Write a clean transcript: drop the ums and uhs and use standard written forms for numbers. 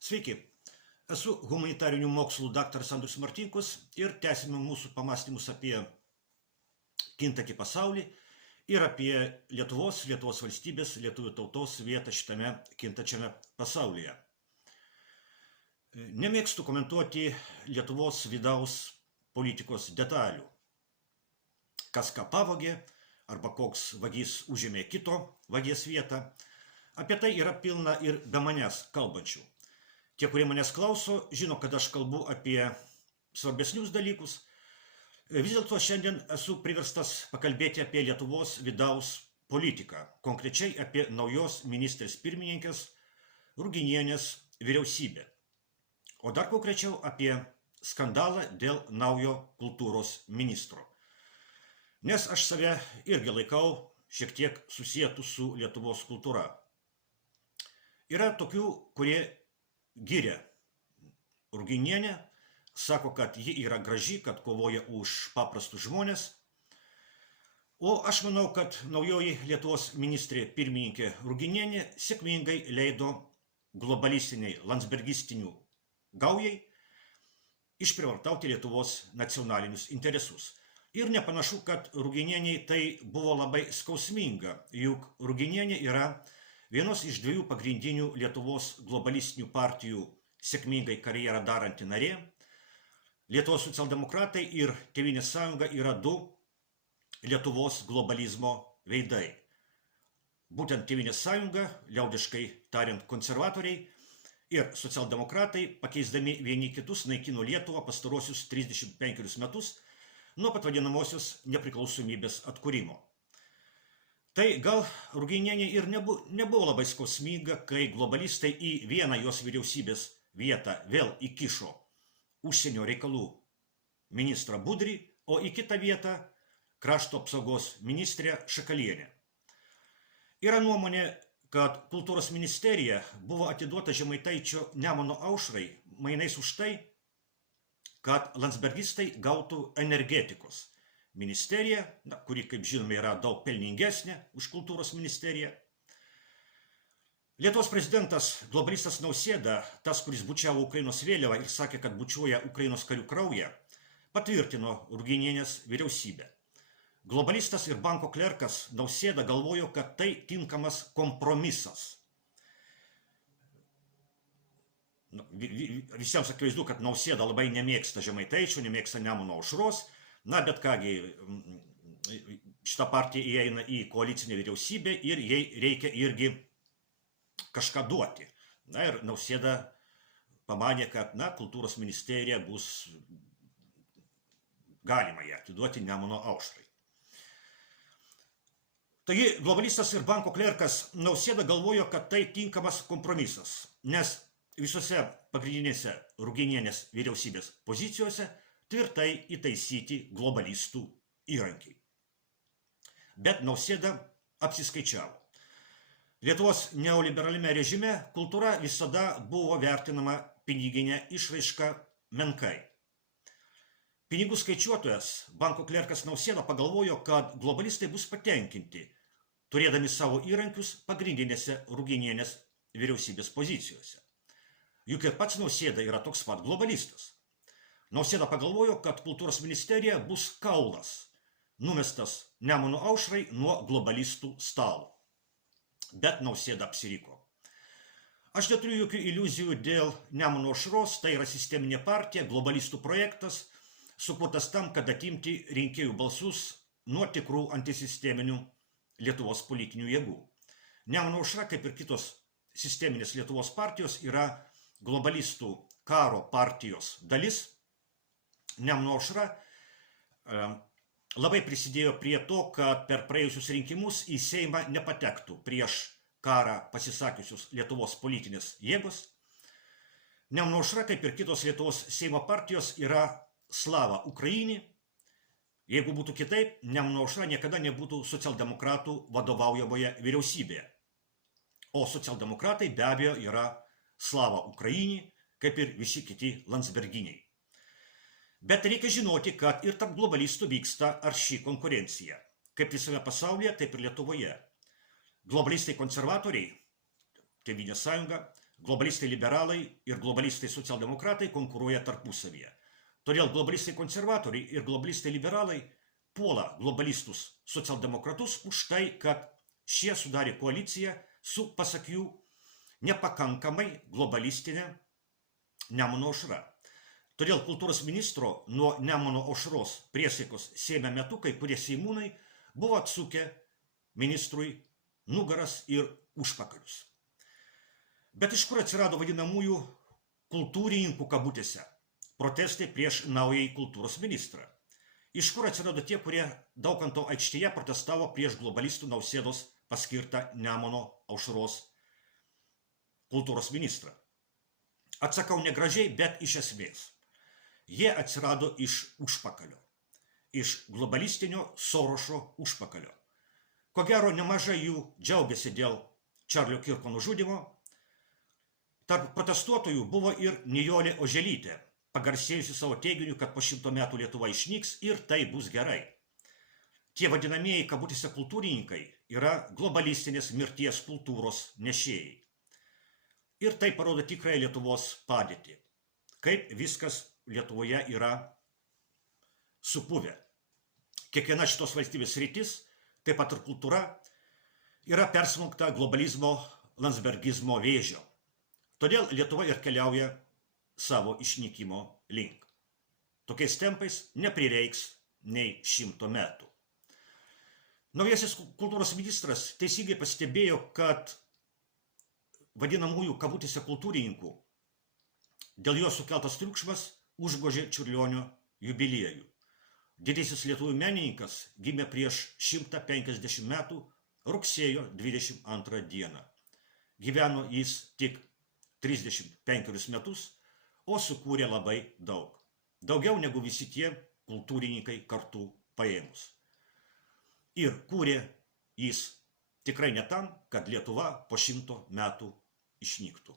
Sveiki, esu humanitarinių mokslų daktaras Andrius Martinkus ir tęsime mūsų pamąstymus apie kintantį pasaulį ir apie Lietuvos valstybės, lietuvių tautos vietą šitame kintančiame pasaulyje. Nemėgstu komentuoti Lietuvos vidaus politikos detalių. Kas ką pavogė, arba koks vagys užėmė kito vagies vietą. Apie tai yra pilna ir be manęs kalbančių. Tie, kurie manęs klauso, žino, kad aš kalbu apie svarbesnius dalykus. Vis dėlto šiandien esu priverstas pakalbėti apie Lietuvos vidaus politiką, konkrečiai apie naujos ministrės pirmininkės Ruginienės vyriausybę. O dar konkrečiau apie skandalą dėl naujo kultūros ministro. Nes aš save irgi laikau šiek tiek susietų su Lietuvos kultūra. Yra tokių, kurie giria Ruginienę, sako, kad ji yra graži, kad kovoja už paprastus žmonės. O aš manau, kad naujoji Lietuvos ministrė pirmininkė Ruginienė sėkmingai leido globalistiniai landsbergistinių gaujai išprievartauti Lietuvos nacionalinius interesus. Ir nepanašu, kad Ruginienei tai buvo labai skausminga, juk Ruginienė yra vienos iš dviejų pagrindinių Lietuvos globalistinių partijų sėkmingai karjerą daranti narė. Lietuvos socialdemokratai ir Tėvynės sąjunga yra du Lietuvos globalizmo veidai. Būtent Tėvynės sąjunga, liaudiškai tariant konservatoriai, ir socialdemokratai, pakeisdami vieni kitus, naikino Lietuvą pastarosius 35 metus nuo pat vadinamosios nepriklausomybės atkūrimo. Tai gal Ruginienė ir nebuvo labai skausminga, kai globalistai į vieną jos vyriausybės vietą vėl įkišo užsienio reikalų ministrą Budrį, o į kitą vietą krašto apsaugos ministrę Šakalienę. Yra nuomonė, kad kultūros ministerija buvo atiduota Žemaitaičio Nemuno aušrai mainais už tai, kad landsbergistai gautų energetikos ministeriją, kuri, kaip žinome, yra daug pelningesnė už kultūros ministeriją. Lietuvos prezidentas globalistas Nausėda, tas, kuris bučiavo Ukrainos vėliavą ir sakė, kad bučiuoja Ukrainos karių kraują, patvirtino Ruginienės vyriausybę. Globalistas ir banko klerkas Nausėda galvojo, kad tai tinkamas kompromisas. Visiems akivaizdu, kad Nausėda labai nemėgsta Žemaitaičio, nemėgsta Nemuno aušros. Bet kągi, šita partija įeina į koalicinę vyriausybę ir jai reikia irgi kažką duoti. Ir Nausėda pamanė, kad kultūros ministerija bus galima ją atiduoti Nemuno aušrai. Taigi, globalistas ir banko klerkas Nausėda galvojo, kad tai tinkamas kompromisas, nes visose pagrindinėse Ruginienės vyriausybės pozicijose tvirtai įtaisyti globalistų įrankiai. Bet Nausėda apsiskaičiavo. Lietuvos neoliberaliame režime kultūra visada buvo vertinama piniginė išraiška menkai. Pinigų skaičiuotojas, banko klerkas Nausėda pagalvojo, kad globalistai bus patenkinti, turėdami savo įrankius pagrindinėse Ruginienės vyriausybės pozicijose. Juk ir pats Nausėda yra toks pat globalistas. Nausėda pagalvojo, kad kultūros ministerija bus kaulas, numestas Nemuno aušrai nuo globalistų stalo. Bet Nausėda apsiriko. Aš neturiu jokių iliuzijų dėl Nemuno aušros, tai yra sisteminė partija, globalistų projektas, sukurtas tam, kad atimti rinkėjų balsus nuo tikrų antisisteminių Lietuvos politinių jėgų. Nemuno aušra, kaip ir kitos sisteminės Lietuvos partijos, yra globalistų karo partijos dalis. Nemuno aušra labai prisidėjo prie to, kad per praėjusius rinkimus į Seimą nepatektų prieš karą pasisakiusius Lietuvos politinės jėgos. Nemuno aušra, kaip ir kitos Lietuvos Seimo partijos, yra slava Ukrainai. Jeigu būtų kitaip, Nemuno aušra niekada nebūtų socialdemokratų vadovaujamoje vyriausybėje. O socialdemokratai be abejo yra slava Ukrainai, kaip ir visi kiti landsberginiai. Bet reikia žinoti, kad ir tarp globalistų vyksta arši konkurencija. Kaip visame pasaulyje, taip ir Lietuvoje. Globalistai konservatoriai, Tėvynės sąjunga, globalistai liberalai ir globalistai socialdemokratai konkuruoja tarpusavyje. Todėl globalistai konservatoriai ir globalistai liberalai puola globalistus socialdemokratus už tai, kad šie sudarė koaliciją su, pasak jų, nepakankamai globalistinė Nemuno aušra. Todėl kultūros ministro nuo Nemuno aušros priesaikos Seime metu kai kurie seimūnai buvo atsukę ministrui nugaras ir užpakalius. Bet iš kur atsirado vadinamųjų kultūrininkų kabutėse protestai prieš naująjį kultūros ministrą? Iš kur atsirado tie, kurie Daukanto aikštėje protestavo prieš globalistų Nausėdos paskirtą Nemuno aušros kultūros ministrą? Atsakau negražiai, bet iš esmės. Jie atsirado iš užpakalio, iš globalistinio Sorošo užpakalio. Ko gero, nemažai jų džiaugiasi dėl Čarlio Kirko nužudymo. Tarp protestuotojų buvo ir Nijolė Oželytė, pagarsėjusi savo teiginiu, kad po 100 metų Lietuva išnyks ir tai bus gerai. Tie vadinamieji kabutėse kultūrininkai yra globalistinės mirties kultūros nešėjai. Ir tai parodo tikrąją Lietuvos padėtį, kaip viskas Lietuvoje yra supuvę. Kiekviena šitos valstybės sritis, taip pat ir kultūra, yra persmelkta globalizmo, landsbergizmo vėžio. Todėl Lietuva ir keliauja savo išnykimo link. Tokiais tempais neprireiks nei 100 metų. Naujasis kultūros ministras teisingai pastebėjo, kad vadinamųjų kabutėse kultūrininkų dėl jo sukeltas triukšmas užgožė Čiurlionio jubiliejų. Didysis lietuvių menininkas gimė prieš 150 metų rugsėjo 22 dieną. Gyveno jis tik 35 metus, o sukūrė labai daug. Daugiau negu visi tie kultūrininkai kartu paėmus. Ir kūrė jis tikrai ne tam, kad Lietuva po 100 metų išnyktų.